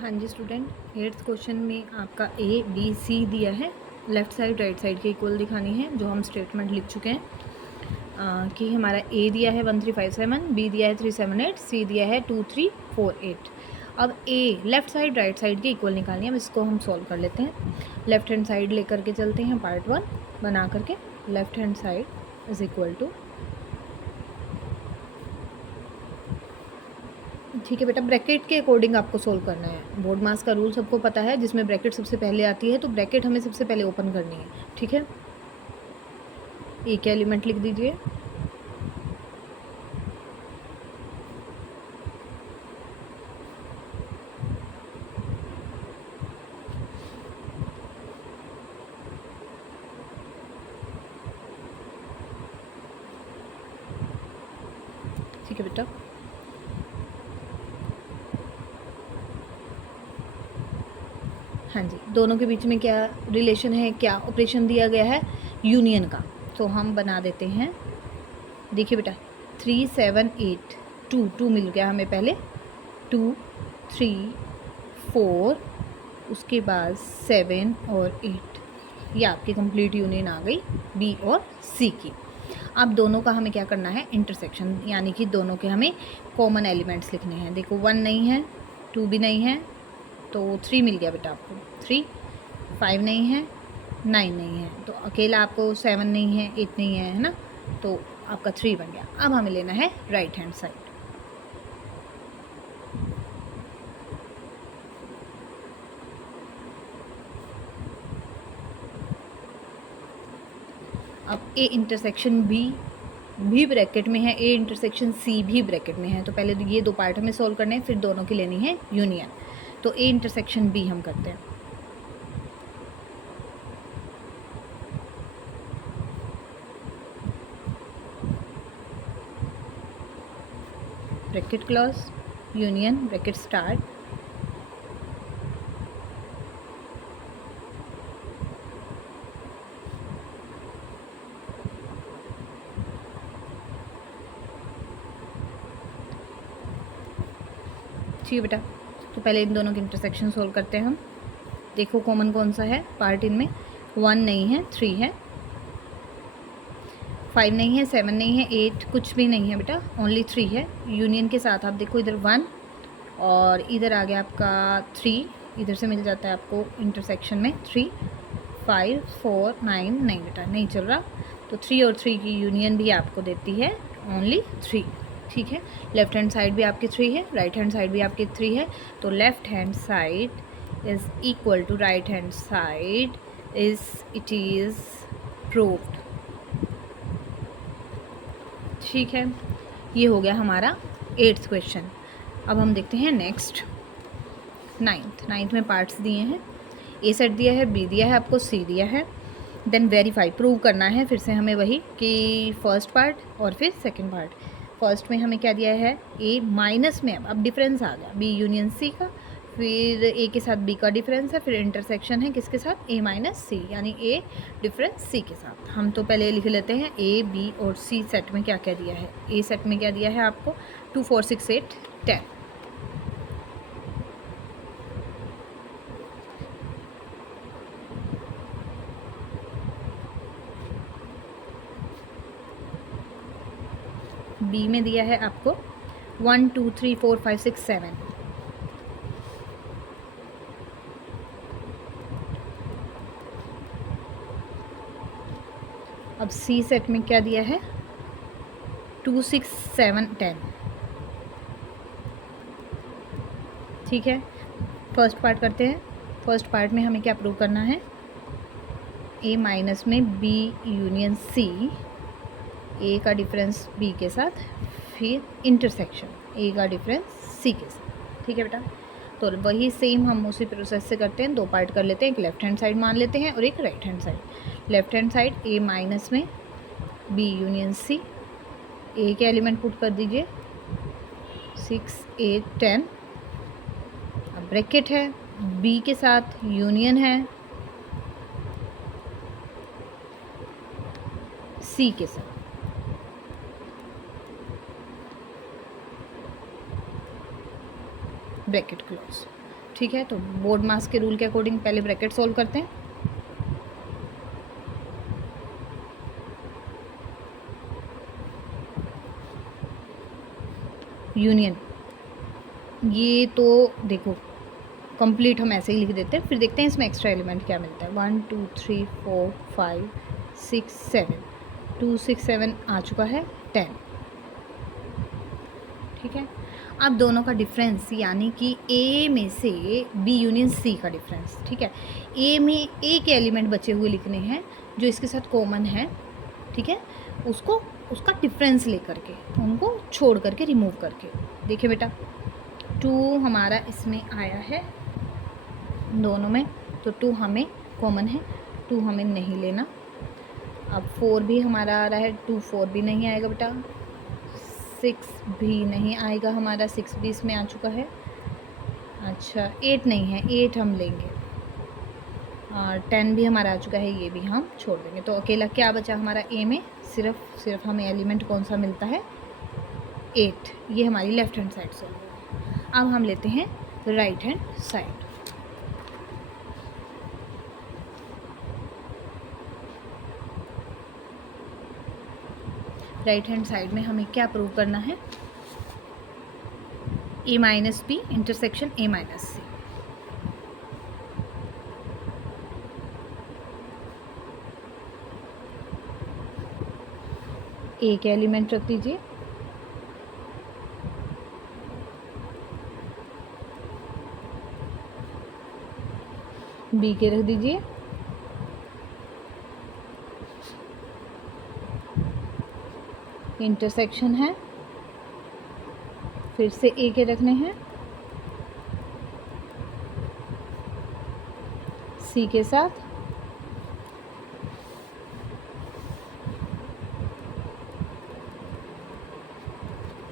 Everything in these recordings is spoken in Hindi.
हाँ जी स्टूडेंट, एट्थ क्वेश्चन में आपका ए बी सी दिया है, लेफ़्ट साइड राइट साइड के इक्वल दिखानी है, जो हम स्टेटमेंट लिख चुके हैं कि हमारा ए दिया है 1357, बी दिया है 378, सी दिया है 2348। अब ए लेफ़्ट साइड राइट साइड के इक्वल निकालनी है। अब इसको हम सॉल्व कर लेते हैं। लेफ़्ट हैंड साइड लेकर के चलते हैं, पार्ट 1 बना करके। Left hand side is equal to, ठीक है बेटा, ब्रैकेट के अकॉर्डिंग आपको सोल्व करना है। बोर्ड मास का रूल सबको पता है, जिसमें ब्रैकेट सबसे पहले आती है, तो ब्रैकेट हमें सबसे पहले ओपन करनी है। ठीक है, ए के एलिमेंट लिख दीजिए। ठीक है बेटा, हाँ जी, दोनों के बीच में क्या रिलेशन है, क्या ऑपरेशन दिया गया है, यूनियन का। तो हम बना देते हैं। देखिए बेटा, 3 7 8 2 मिल गया हमें पहले, 2 3 4, उसके बाद 7 और 8। ये आपकी कंप्लीट यूनियन आ गई बी और सी की। अब दोनों का हमें क्या करना है, इंटरसेक्शन, यानी कि दोनों के हमें कॉमन एलिमेंट्स लिखने हैं। देखो 1 नहीं है, 2 भी नहीं है, तो 3 मिल गया बेटा आपको, 3। 5 नहीं है, 9 नहीं है, तो अकेला आपको 7 नहीं है, 8 नहीं है ना, तो आपका 3 बन गया। अब हमें लेना है राइट हैंड साइड। अब ए इंटरसेक्शन बी भी ब्रैकेट में है, ए इंटरसेक्शन सी भी ब्रैकेट में है, तो पहले ये दो पार्ट हमें सॉल्व करने हैं, फिर दोनों की लेनी है यूनियन। तो ए इंटरसेक्शन बी हम करते हैं। Bracket close, union, bracket start, ठीक है बेटा। तो पहले इन दोनों के इंटरसेक्शन सोल्व करते हैं हम। देखो कॉमन कौन सा है पार्ट इनमें, 1 नहीं है, 3 है, 5 नहीं है, 7 नहीं है, 8 कुछ भी नहीं है बेटा, ओनली 3 है। यूनियन के साथ आप देखो, इधर 1 और इधर आ गया आपका 3, इधर से मिल जाता है आपको इंटरसेक्शन में 3 5 4 9, नहीं बेटा नहीं चल रहा, तो 3 और 3 की यूनियन भी आपको देती है ओनली 3। ठीक है, लेफ्ट हैंड साइड भी आपकी 3 है, राइट हैंड साइड भी आपकी 3 है, तो left hand side is equal to right hand side, it is proved. ठीक है, ये हो गया हमारा 8th क्वेश्चन। अब हम देखते हैं नेक्स्ट 9th में पार्ट्स दिए हैं, ए सेट दिया है, बी दिया है आपको, सी दिया है, देन वेरीफाई प्रूव करना है। फिर से हमें वही कि फर्स्ट पार्ट और फिर सेकंड पार्ट। फर्स्ट में हमें क्या दिया है, ए माइनस में, अब डिफरेंस आ गया बी यूनियन सी का, फिर ए के साथ बी का डिफरेंस है, फिर इंटरसेक्शन है किसके साथ, ए माइनस सी, यानी ए डिफरेंस सी के साथ। हम तो पहले लिख लेते हैं ए बी और सी सेट में क्या क्या दिया है। ए सेट में क्या दिया है आपको, 2 4 6 8 10। बी में दिया है आपको 1 2 3 4 5 6 7। अब सी सेट में क्या दिया है, 2 6 7 10। ठीक है, फर्स्ट पार्ट करते हैं। फर्स्ट पार्ट में हमें क्या प्रूव करना है, ए माइनस में बी यूनियन सी, ए का डिफरेंस बी के साथ, फिर इंटरसेक्शन ए का डिफरेंस सी के साथ। ठीक है बेटा, तो वही सेम हम उसी प्रोसेस से करते हैं। दो पार्ट कर लेते हैं, एक लेफ्ट हैंड साइड मान लेते हैं और एक right hand side. Left hand side A minus में बी यूनियन सी, ए के एलिमेंट पुट कर दीजिए 6 8 10। अब ब्रैकेट है, बी के साथ यूनियन है सी के साथ, ब्रैकेट क्लोज। ठीक है, तो बोर्ड मास के रूल के अकॉर्डिंग पहले ब्रैकेट सॉल्व करते हैं। यूनियन, ये तो देखो कंप्लीट हम ऐसे ही लिख देते हैं, फिर देखते हैं इसमें एक्स्ट्रा एलिमेंट क्या मिलता है। 1 2 3 4 5 6 7, 2 6 7 आ चुका है 10। ठीक है, अब दोनों का डिफरेंस यानी कि ए में से बी यूनियन सी का डिफरेंस। ठीक है, ए में एक एलिमेंट बचे हुए लिखने हैं जो इसके साथ कॉमन है। ठीक है, उसको उसका डिफरेंस लेकर के, उनको छोड़ करके, रिमूव करके। देखिए बेटा, 2 हमारा इसमें आया है दोनों में, तो 2 हमें कॉमन है, 2 हमें नहीं लेना। अब 4 भी हमारा आ रहा है, 2 4 भी नहीं आएगा बेटा। 6 भी नहीं आएगा हमारा, 6 भी इसमें आ चुका है। अच्छा 8 नहीं है, 8 हम लेंगे। और 10 भी हमारा आ चुका है, ये भी हम छोड़ देंगे। तो अकेला क्या बचा हमारा ए में, सिर्फ हमें एलिमेंट कौन सा मिलता है, 8। ये हमारी लेफ्ट हैंड साइड सॉल्व होगी। अब हम लेते हैं right hand side. Right hand side में हमें क्या प्रूव करना है, A minus B intersection A minus C. A के एलिमेंट रख दीजिए, बी के रख दीजिए, इंटरसेक्शन है, फिर से ए के रखने हैं सी के साथ,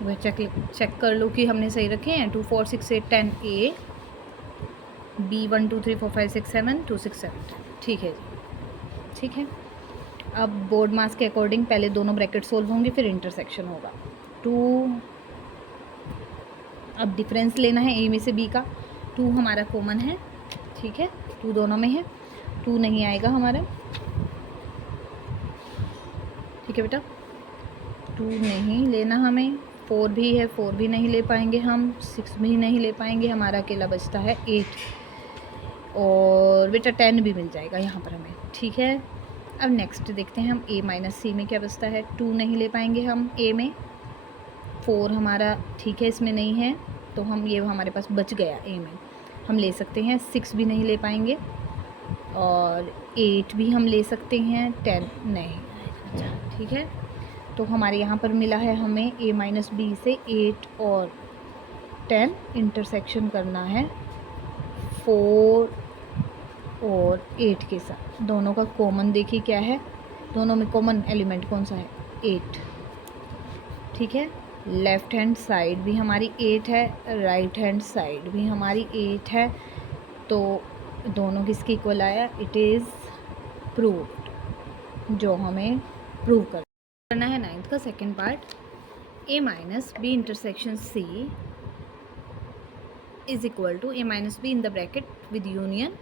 वह चेक कर लो कि हमने सही रखे हैं। 2 4 6 8 10 ए, बी 1 2 3 4 5 6 7 2 6 7 10। ठीक है जी, ठीक है। अब बोर्ड मास के अकॉर्डिंग पहले दोनों ब्रैकेट सोल्व होंगे, फिर इंटरसेक्शन होगा। 2, अब डिफरेंस लेना है ए में से बी का। 2 हमारा कॉमन है, ठीक है, 2 दोनों में है, 2 नहीं आएगा हमारा। ठीक है बेटा, 2 नहीं लेना हमें। 4 भी है, 4 भी नहीं ले पाएंगे हम, 6 भी नहीं ले पाएंगे, हमारा अकेला बचता है 8। और बेटा 10 भी मिल जाएगा यहाँ पर हमें। ठीक है, अब नेक्स्ट देखते हैं हम ए माइनस सी में क्या बचता है। 2 नहीं ले पाएंगे हम ए में, 4 हमारा ठीक है इसमें नहीं है, तो हम ये हमारे पास बच गया ए में, हम ले सकते हैं। 6 भी नहीं ले पाएंगे, और 8 भी हम ले सकते हैं, 10 नहीं। अच्छा ठीक है, तो हमारे यहाँ पर मिला है हमें ए माइनस बी से 8 और 10 इंटरसेक्शन करना है 4 और 8 के साथ। दोनों का कॉमन देखिए क्या है, दोनों में कॉमन एलिमेंट कौन सा है, 8। ठीक है, लेफ़्ट हैंड साइड भी हमारी 8 है, राइट हैंड साइड भी हमारी 8 है, तो दोनों किसके इक्वल आया, इट इज़ प्रूव्ड, जो हमें प्रूव करना है। 9th का second part, A minus B intersection C is equal to A minus B in the bracket with union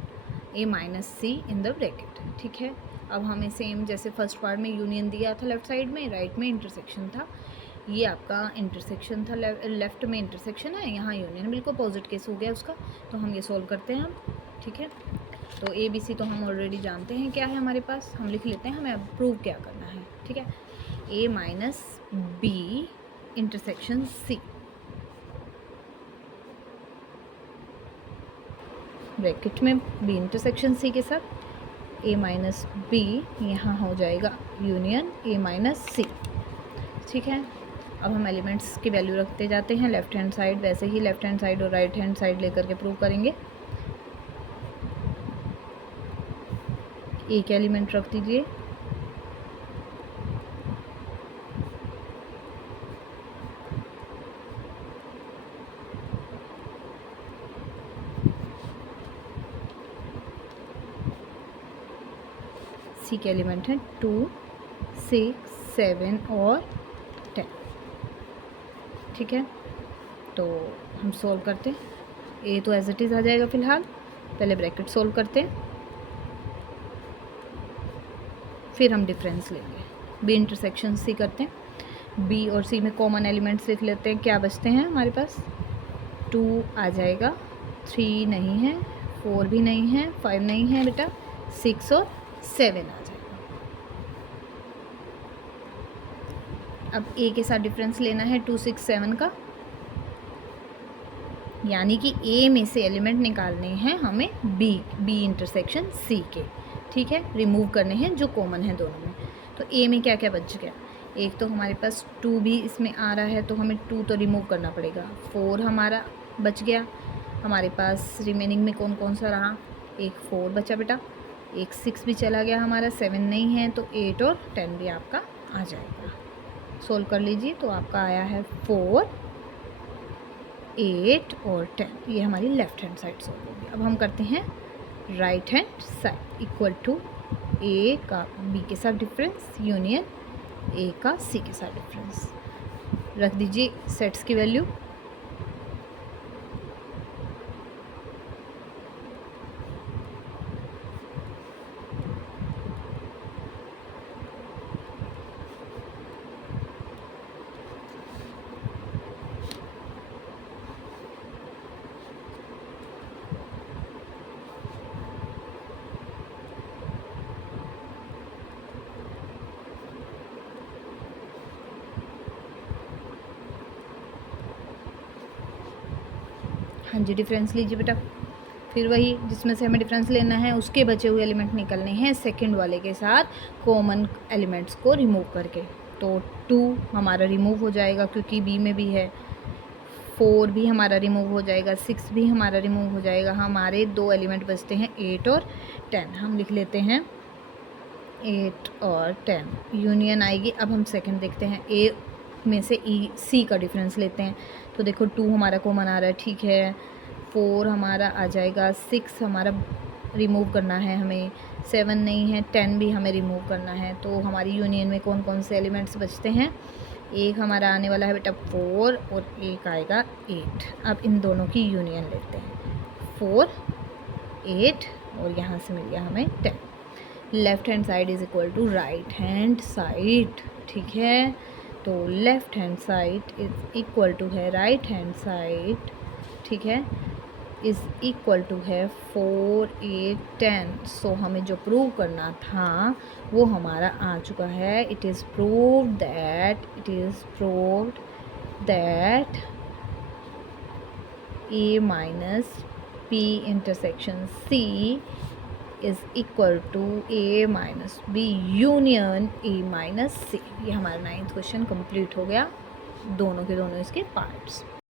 A minus C in the bracket. ठीक है, अब हमें सेम जैसे फर्स्ट पार्ट में यूनियन दिया था लेफ्ट साइड में, राइट में इंटरसेक्शन था, ये आपका इंटरसेक्शन था, लेफ्ट में इंटरसेक्शन है, यहाँ यूनियन, बिल्कुल अपोजिट केस हो गया उसका। तो हम ये सॉल्व करते हैं हम। ठीक है, तो ए बी सी तो हम ऑलरेडी जानते हैं क्या है हमारे पास, हम लिख लेते हैं, हमें अब प्रूव क्या करना है। ठीक है, A minus B intersection C, bracket में बी इंटरसेक्शन सी के साथ ए माइनस बी, यहाँ हो जाएगा यूनियन ए माइनस सी। ठीक है, अब हम एलिमेंट्स की वैल्यू रखते जाते हैं लेफ्ट हैंड साइड, वैसे ही लेफ्ट हैंड साइड और राइट हैंड साइड लेकर के प्रूव करेंगे। एक एलिमेंट रख दीजिए, सी के एलिमेंट हैं 2 6 7 और 10। ठीक है, तो हम सोल्व करते हैं। ए तो एज इट इज़ आ जाएगा फ़िलहाल, पहले ब्रैकेट सोल्व करते हैं, फिर हम डिफरेंस लेंगे। बी इंटरसेक्शन सी करते हैं, बी और सी में कॉमन एलिमेंट्स लिख लेते हैं। क्या बचते हैं हमारे पास, 2 आ जाएगा, 3 नहीं है, 4 भी नहीं है, 5 नहीं है बेटा, 6 और 7 आ जाएगा। अब ए के साथ डिफरेंस लेना है 2, 6, 7 का, यानी कि ए में से एलिमेंट निकालने हैं हमें बी इंटरसेक्शन सी के, ठीक है, रिमूव करने हैं जो कॉमन है दोनों में। तो ए में क्या क्या बच गया, एक तो हमारे पास 2 भी इसमें आ रहा है तो हमें 2 तो रिमूव करना पड़ेगा, 4 हमारा बच गया, हमारे पास रिमेनिंग में कौन कौन सा रहा, एक 4 बचा बेटा, एक 6 भी चला गया हमारा, 7 नहीं है, तो 8 और 10 भी आपका आ जाएगा। सोल्व कर लीजिए, तो आपका आया है 4, 8 और 10, ये हमारी लेफ्ट हैंड साइड सॉल्व होगी। अब हम करते हैं right hand side, equal to A का बी के साथ डिफरेंस यूनियन ए का सी के साथ डिफरेंस। रख दीजिए सेट्स की वैल्यू, हाँ जी डिफरेंस लीजिए बेटा, फिर वही जिसमें से हमें डिफरेंस लेना है उसके बचे हुए एलिमेंट निकलने हैं सेकंड वाले के साथ कॉमन एलिमेंट्स को रिमूव करके। तो 2 हमारा रिमूव हो जाएगा क्योंकि बी में भी है, 4 भी हमारा रिमूव हो जाएगा, 6 भी हमारा रिमूव हो जाएगा, हमारे 2 एलिमेंट बचते हैं 8 और 10। हम लिख लेते हैं 8 और 10 यूनियन आएगी। अब हम सेकंड देखते हैं, ए में से ई सी का डिफरेंस लेते हैं। तो देखो 2 हमारा कॉमन आ रहा है, ठीक है, 4 हमारा आ जाएगा, 6 हमारा रिमूव करना है हमें, 7 नहीं है, 10 भी हमें रिमूव करना है। तो हमारी यूनियन में कौन कौन से एलिमेंट्स बचते हैं, एक हमारा आने वाला है बेटा 4 और एक आएगा 8। अब इन दोनों की यूनियन लेते हैं, 4, 8 और यहाँ से मिल गया हमें 10। Left hand side is equal to right hand side, ठीक है। तो left hand side is equal to है राइट हैंड साइड, ठीक है, इज़ इक्वल टू है 4, 8, 10। सो हमें जो प्रूव करना था वो हमारा आ चुका है। It is proved that A minus P intersection C is equal to A minus B union A minus C। ये हमारा 9th क्वेश्चन कंप्लीट हो गया, दोनों के दोनों इसके पार्ट्स।